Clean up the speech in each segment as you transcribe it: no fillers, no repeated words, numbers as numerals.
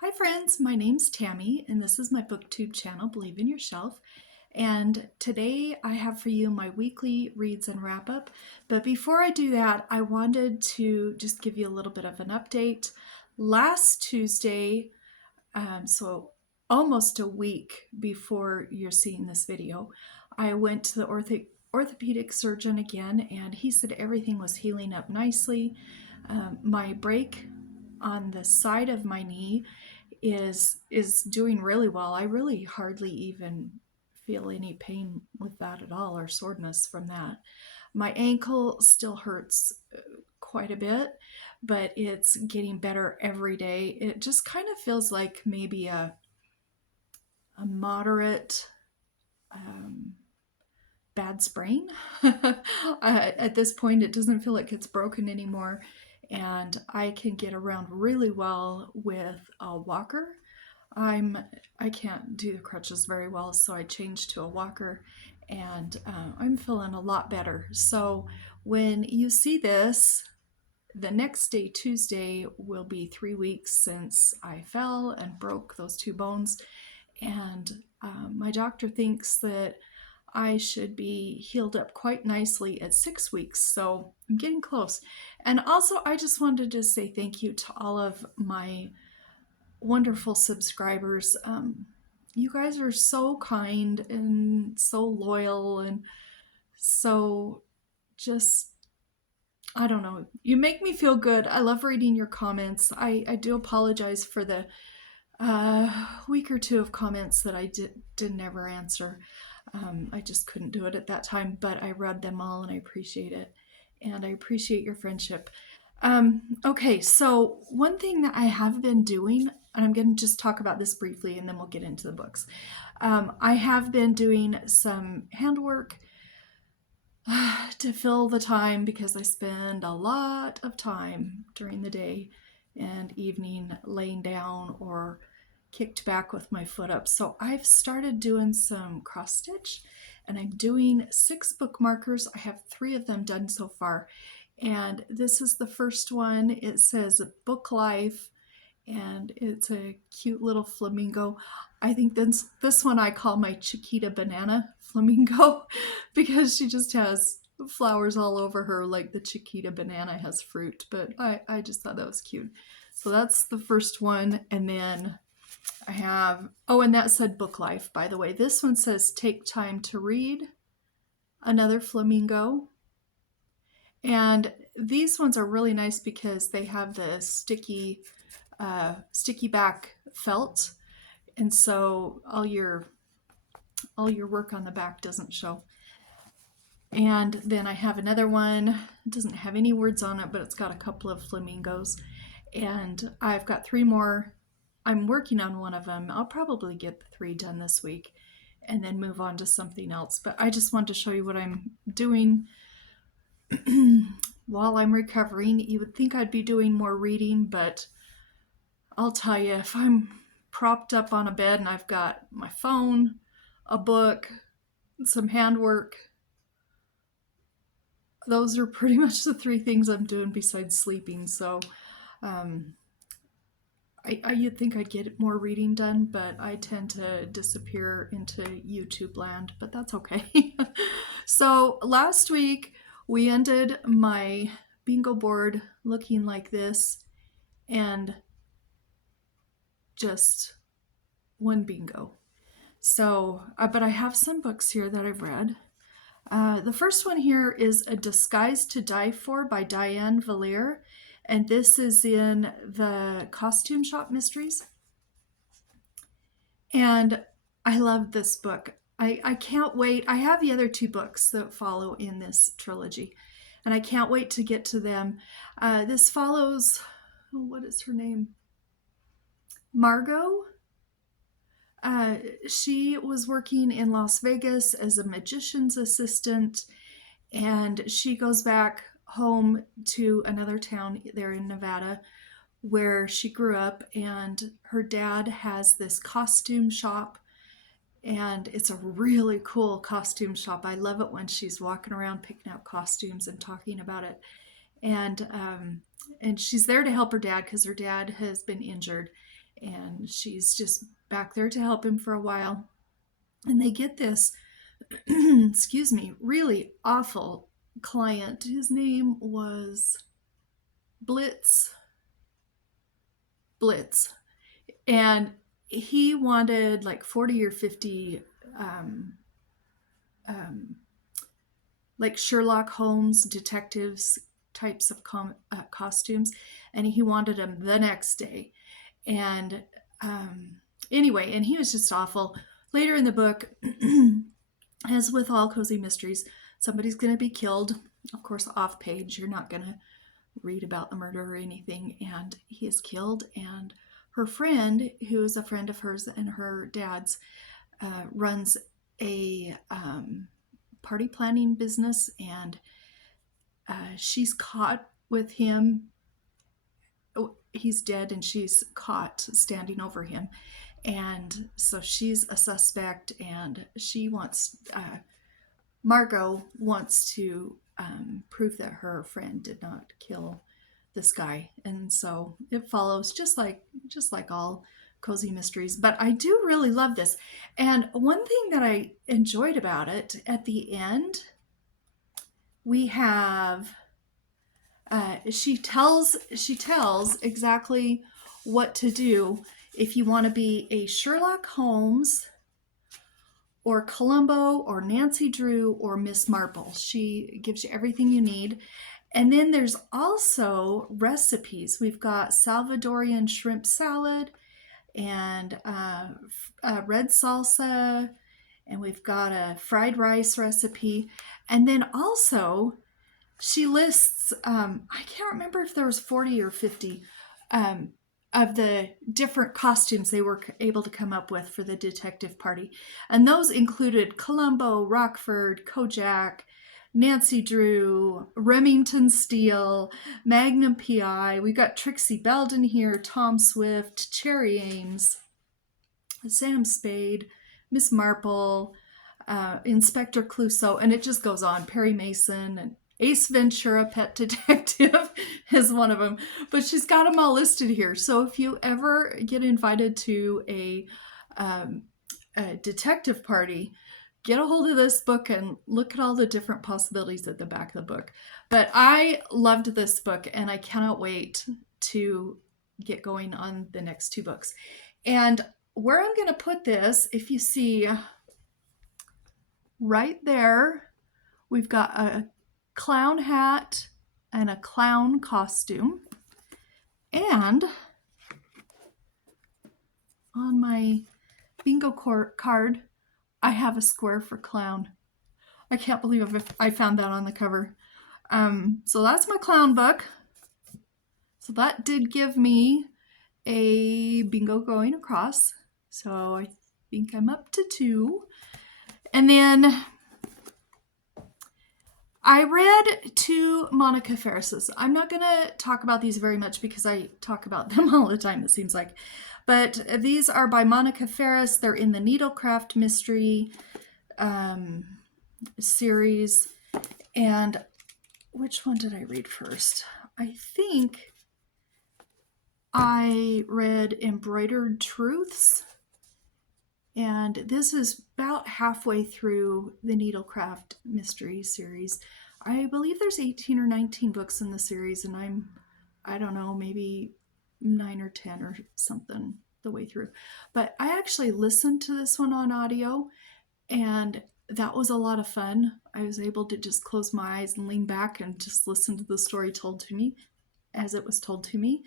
Hi friends, my name's Tammy and this is my booktube channel, Believe in Yourself. And today I have for you my weekly reads and wrap up. But before I do that, I wanted to just give you a little bit of an update. Last Tuesday, so almost a week before you're seeing this video, I went to the orthopedic surgeon again and he said everything was healing up nicely. My break on the side of my knee is doing really well. I really hardly even feel any pain with that at all or soreness from that. My ankle still hurts quite a bit, but it's getting better every day. It just kind of feels like maybe a moderate bad sprain. At this point, it doesn't feel like it's broken anymore, and I can get around really well with a walker. I can't do the crutches very well, so I changed to a walker, and I'm feeling a lot better. So when you see this, the next day, Tuesday, will be 3 weeks since I fell and broke those two bones, and my doctor thinks that I should be healed up quite nicely at 6 weeks, so I'm getting close. And also, I just wanted to say thank you to all of my wonderful subscribers. You guys are so kind and so loyal and so just, I don't know. You make me feel good. I love reading your comments. I do apologize for the week or two of comments that I didn't ever answer. I just couldn't do it at that time, but I read them all and I appreciate it. And I appreciate your friendship. Okay, so one thing that I have been doing, and I'm going to just talk about this briefly and then we'll get into the books. I have been doing some handwork to fill the time because I spend a lot of time during the day and evening laying down or kicked back with my foot up. So I've started doing some cross stitch and I'm doing 6 bookmarkers. I have 3 of them done so far. And this is the first one. It says Book Life and it's a cute little flamingo. I think this one I call my Chiquita Banana Flamingo because she just has flowers all over her like the Chiquita Banana has fruit, but I just thought that was cute. So that's the first one. And then I have, oh, and that said Book Life, by the way. This one says Take Time to Read, another flamingo. And these ones are really nice because they have the sticky back felt, and so all your work on the back doesn't show. And then I have another one. It doesn't have any words on it, but it's got a couple of flamingos. And I've got 3 more. I'm working on one of them. I'll probably get the 3 done this week and then move on to something else. But I just wanted to show you what I'm doing while I'm recovering. You would think I'd be doing more reading, but I'll tell you, if I'm propped up on a bed and I've got my phone, a book, some handwork, those are pretty much the 3 things I'm doing besides sleeping. So you'd think I'd get more reading done, but I tend to disappear into YouTube land, but that's okay. So last week we ended my bingo board looking like this, and just one bingo. So, but I have some books here that I've read. The first one here is A Disguise to Die For by Diane Vallere, and this is in the Costume Shop Mysteries. And I love this book. I can't wait. I have the other 2 books that follow in this trilogy, and I can't wait to get to them. This follows, oh, what is her name? Margot. She was working in Las Vegas as a magician's assistant, and she goes back home to another town there in Nevada where she grew up, and her dad has this costume shop, and it's a really cool costume shop. I love it when she's walking around picking out costumes and talking about it. And she's there to help her dad because her dad has been injured. and she's just back there to help him for a while. And they get this, excuse me, really awful client. His name was Blitz. And he wanted like 40 or 50 like Sherlock Holmes detectives types of costumes, and he wanted them the next day. And anyway, and he was just awful. Later in the book, as with all cozy mysteries, somebody's going to be killed. Of course, off page, you're not going to read about the murder or anything. And he is killed, and her friend, who is a friend of hers and her dad's, runs a party planning business, and she's caught with him. He's dead, and she's caught standing over him. And so she's a suspect, and she wants, Margot wants to prove that her friend did not kill this guy. And so it follows just like all cozy mysteries. But I do really love this. And one thing that I enjoyed about it, at the end, we have she tells exactly what to do if you want to be a Sherlock Holmes or Columbo or Nancy Drew or Miss Marple. She gives you everything you need. And then there's also recipes. We've got Salvadorian shrimp salad and red salsa, and we've got a fried rice recipe. And then also she lists, I can't remember if there was 40 or 50 of the different costumes they were able to come up with for the detective party. And those included Columbo, Rockford, Kojak, Nancy Drew, Remington Steele, Magnum PI. We got Trixie Belden here, Tom Swift, Cherry Ames, Sam Spade, Miss Marple, Inspector Clouseau, and it just goes on. Perry Mason and Ace Ventura, Pet Detective, is one of them. But she's got them all listed here. So if you ever get invited to a detective party, get a hold of this book and look at all the different possibilities at the back of the book. But I loved this book, and I cannot wait to get going on the next two books. And where I'm going to put this, if you see right there, we've got a clown hat and a clown costume. And on my bingo card, I have a square for clown. I can't believe I found that on the cover. So that's my clown book. So that did give me a bingo going across. So I think I'm up to 2. And then I read 2 Monica Ferrises. I'm not going to talk about these very much because I talk about them all the time, it seems like. But these are by Monica Ferris. They're in the Needlecraft Mystery series. And which one did I read first? I think I read Embroidered Truths. And this is about halfway through the Needlecraft Mystery series. I believe there's 18 or 19 books in the series, and I don't know, maybe 9 or 10 or something the way through. But I actually listened to this one on audio, and that was a lot of fun. I was able to just close my eyes and lean back and just listen to the story told to me as it was told to me.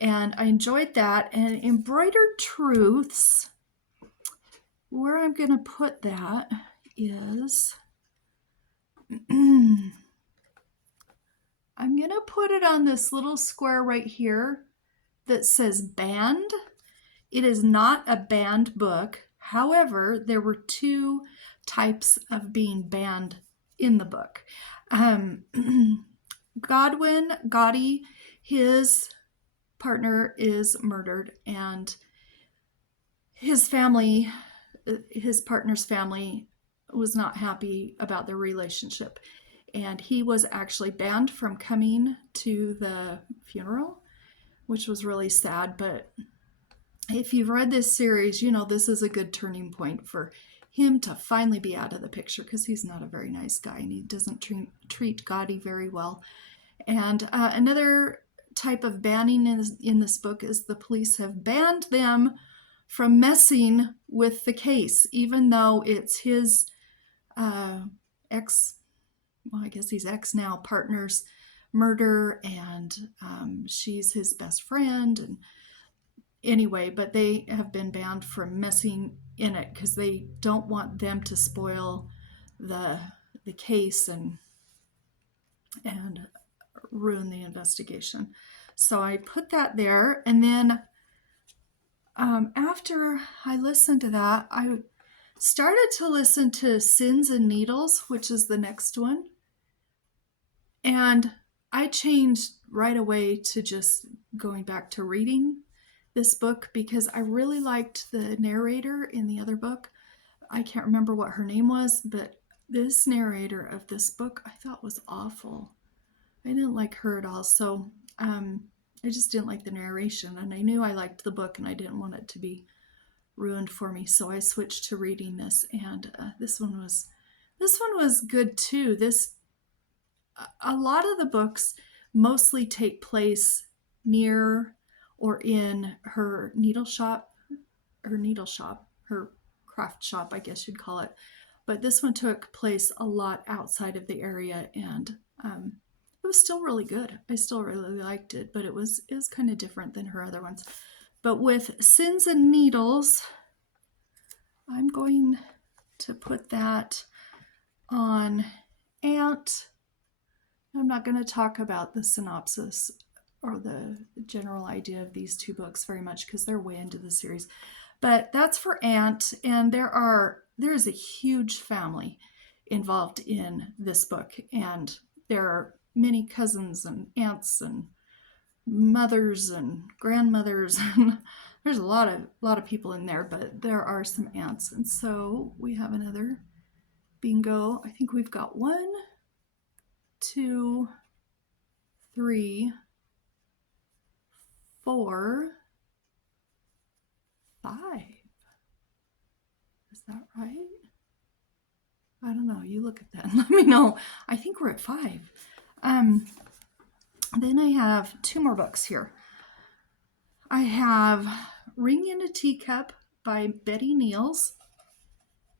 And I enjoyed that. And Embroidered Truths, where I'm going to put that is, I'm going to put it on this little square right here that says banned. It is not a banned book. However, there were 2 types of being banned in the book. Gotti, his partner is murdered, and his partner's family was not happy about their relationship, and he was actually banned from coming to the funeral, which was really sad. But if you've read this series, you know this is a good turning point for him to finally be out of the picture, because he's not a very nice guy and he doesn't treat Gotti very well. And another type of banning in this book is the police have banned them from messing with the case, even though it's his ex, well, I guess he's ex now, partner's murder, and she's his best friend. And anyway, but they have been banned from messing in it because they don't want them to spoil the case and ruin the investigation. So I put that there, and then after I listened to that, I started to listen to Sins and Needles, which is the next one, and I changed right away to just going back to reading this book because I really liked the narrator in the other book. I can't remember what her name was, but this narrator of this book I thought was awful. I didn't like her at all. So I just didn't like the narration, and I knew I liked the book and I didn't want it to be ruined for me. So I switched to reading this, and this one was good too. A lot of the books mostly take place near or in her her craft shop, I guess you'd call it. But this one took place a lot outside of the area, and it was still really good. I still really liked it, but it was kind of different than her other ones. But with Sins and Needles, I'm going to put that on Ant. I'm not going to talk about the synopsis or the general idea of these two books very much because they're way into the series. But that's for Ant, and there's a huge family involved in this book, and there are many cousins and aunts and mothers and grandmothers. There's a lot of people in there, but there are some aunts. And so we have another bingo. I think we've got 1, 2, 3, 4, 5. Is that right? I don't know. You look at that and let me know. I think we're at 5. Then I have 2 more books here. I have Ring in a Teacup by Betty Neels,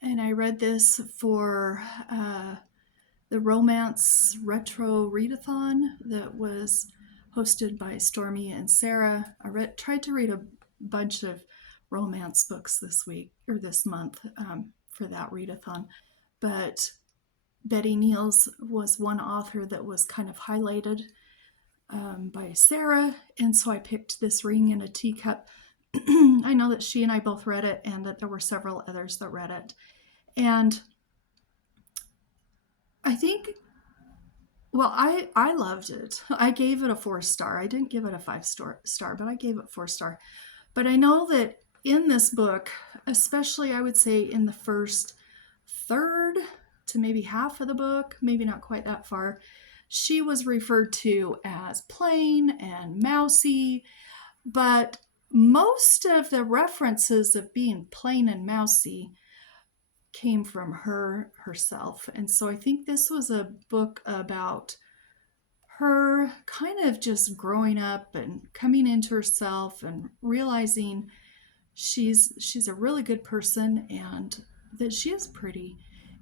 and I read this for the romance retro readathon that was hosted by Stormi and Sarah. I tried to read a bunch of romance books this month for that readathon, but Betty Neels was one author that was kind of highlighted by Sarah, and so I picked this Ring in a Teacup. I know that she and I both read it, and that there were several others that read it. And I think, well, I loved it. I gave it a 4-star. I didn't give it a 5-star, but I gave it 4-star. But I know that in this book, especially I would say in the first third to maybe half of the book, maybe not quite that far, she was referred to as plain and mousy, but most of the references of being plain and mousy came from herself. And so I think this was a book about her kind of just growing up and coming into herself and realizing she's a really good person and that she is pretty.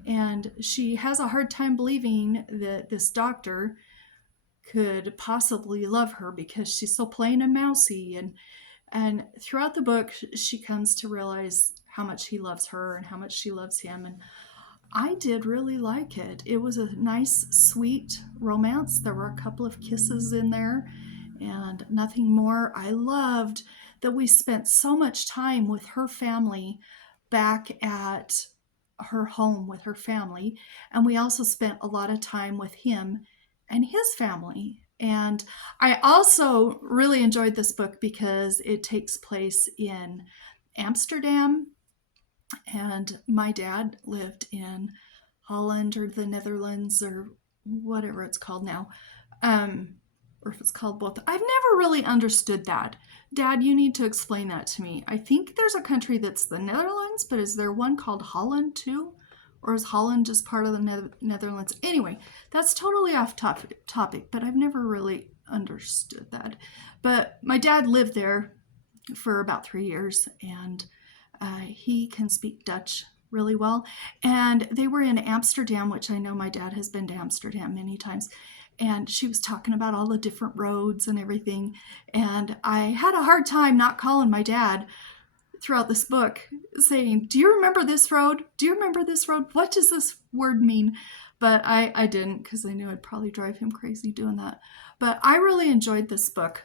And she has a hard time believing that this doctor could possibly love her because she's so plain and mousy. And throughout the book, she comes to realize how much he loves her and how much she loves him. And I did really like it. It was a nice, sweet romance. There were a couple of kisses in there and nothing more. I loved that we spent so much time with her family back at her home with her family, and we also spent a lot of time with him and his family. And I also really enjoyed this book because it takes place in Amsterdam, and my dad lived in Holland or the Netherlands or whatever it's called now or if it's called both. I've never really understood that. Dad, you need to explain that to me. I think there's a country that's the Netherlands, but is there one called Holland too? Or is Holland just part of the Netherlands? Anyway, that's totally off topic, but I've never really understood that. But my dad lived there for about 3 years, and he can speak Dutch really well. And they were in Amsterdam, which I know my dad has been to Amsterdam many times. And she was talking about all the different roads and everything. And I had a hard time not calling my dad throughout this book saying, do you remember this road? Do you remember this road? What does this word mean? But I didn't, because I knew I'd probably drive him crazy doing that. But I really enjoyed this book.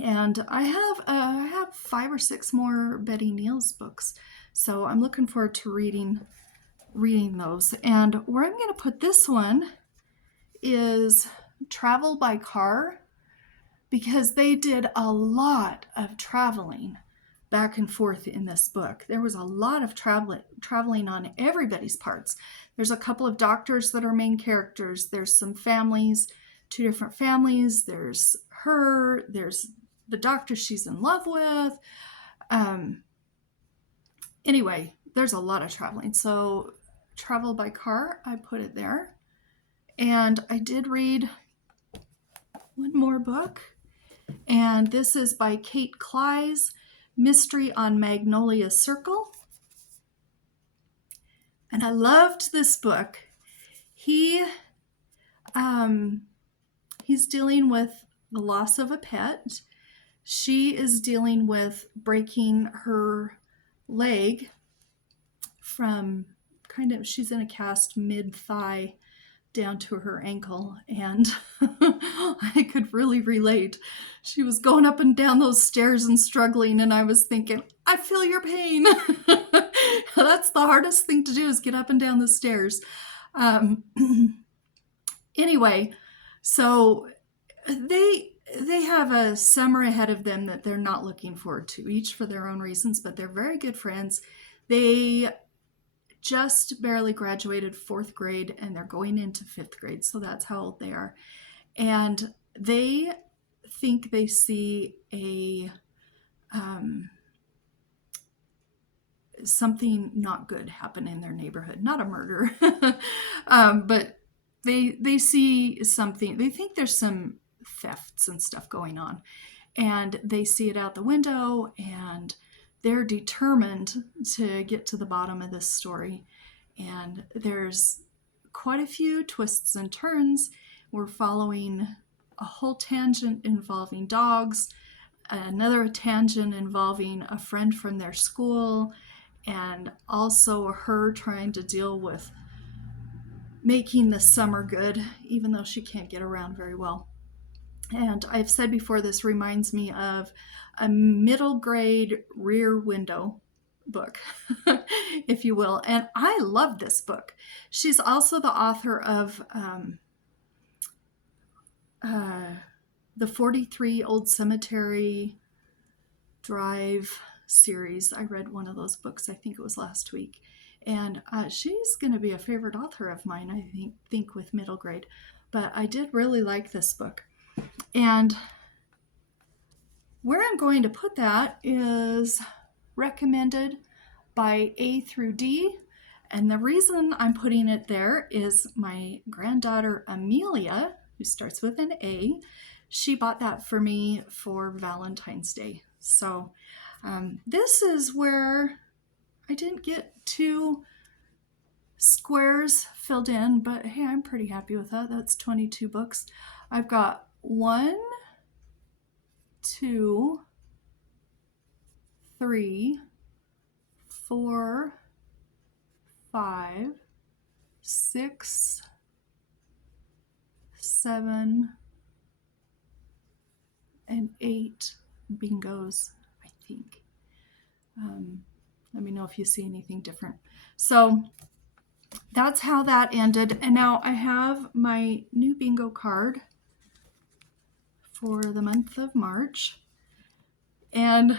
And I have 5 or 6 more Betty Neels books. So I'm looking forward to reading those. And where I'm going to put this one is Travel by Car, because they did a lot of traveling back and forth in this book. There was a lot of traveling on everybody's parts. There's a couple of doctors that are main characters. There's some families, 2 different families. There's her. There's the doctor she's in love with. Anyway, there's a lot of traveling. So Travel by Car, I put it there. And I did read one more book. And this is by Kate Klise, Mystery on Magnolia Circle. And I loved this book. He's dealing with the loss of a pet. She is dealing with breaking her leg from she's in a cast mid-thigh down to her ankle, and I could really relate. She was going up and down those stairs and struggling, and I was thinking, I feel your pain. That's the hardest thing to do, is get up and down the stairs. Anyway, so they have a summer ahead of them that they're not looking forward to, each for their own reasons, but they're very good friends. They just barely graduated 4th grade, and they're going into 5th grade, so that's how old they are. And they think they see something not good happen in their neighborhood. Not a murder, but they see something. They think there's some thefts and stuff going on, and they see it out the window, and they're determined to get to the bottom of this story. And there's quite a few twists and turns. We're following a whole tangent involving dogs, another tangent involving a friend from their school, and also her trying to deal with making the summer good, even though she can't get around very well. And I've said before, this reminds me of a middle grade Rear Window book, if you will. And I love this book. She's also the author of the 43 Old Cemetery Drive series. I read one of those books, I think it was last week. And she's going to be a favorite author of mine, I think with middle grade. But I did really like this book. And where I'm going to put that is recommended by A through D. And the reason I'm putting it there is my granddaughter Amelia, who starts with an A, she bought that for me for Valentine's Day. So this is where I didn't get 2 squares filled in, but hey, I'm pretty happy with that. That's 22 books. I've got 1, 2, 3, 4, 5, 6, 7, and 8 bingos, I think. Let me know if you see anything different. So that's how that ended. And now I have my new bingo card for the month of March. And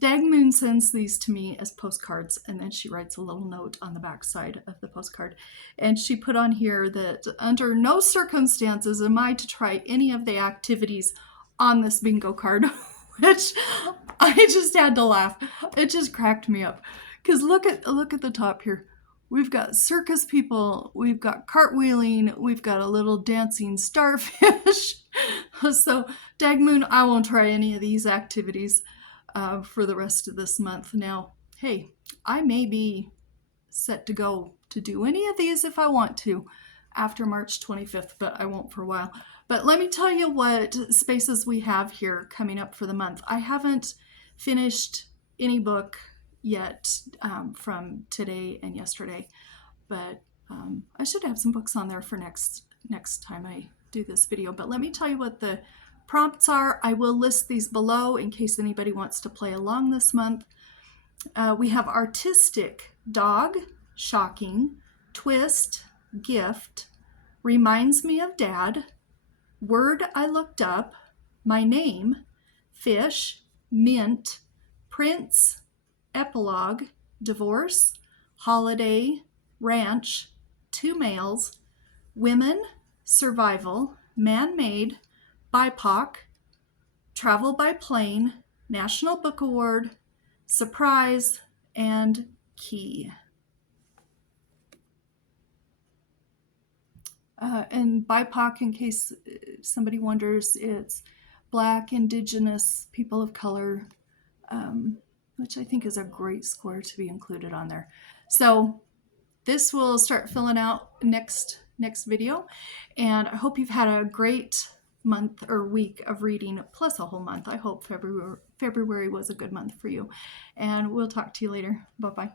Dagmoon sends these to me as postcards, and then she writes a little note on the back side of the postcard. And she put on here that under no circumstances am I to try any of the activities on this bingo card, which I just had to laugh. It just cracked me up. Because look at the top here. We've got circus people, we've got cartwheeling, we've got a little dancing starfish. So, Dagmoon, I won't try any of these activities for the rest of this month. Now, hey, I may be set to go to do any of these if I want to after March 25th, but I won't for a while. But let me tell you what spaces we have here coming up for the month. I haven't finished any book yet from today and yesterday, but I should have some books on there for next time I do this video. But let me tell you what the prompts are. I will list these below in case anybody wants to play along this month. We have artistic, dog, shocking, twist, gift, reminds me of dad, word I looked up, my name, fish, mint, prince, epilogue, divorce, holiday, ranch, two males, women, survival, man-made, BIPOC, travel by plane, National Book Award, surprise, and key. And BIPOC, in case somebody wonders, it's Black, Indigenous, people of color, which I think is a great score to be included on there. So this will start filling out next video, and I hope you've had a great month or week of reading, plus a whole month. I hope February was a good month for you, and we'll talk to you later. Bye-bye.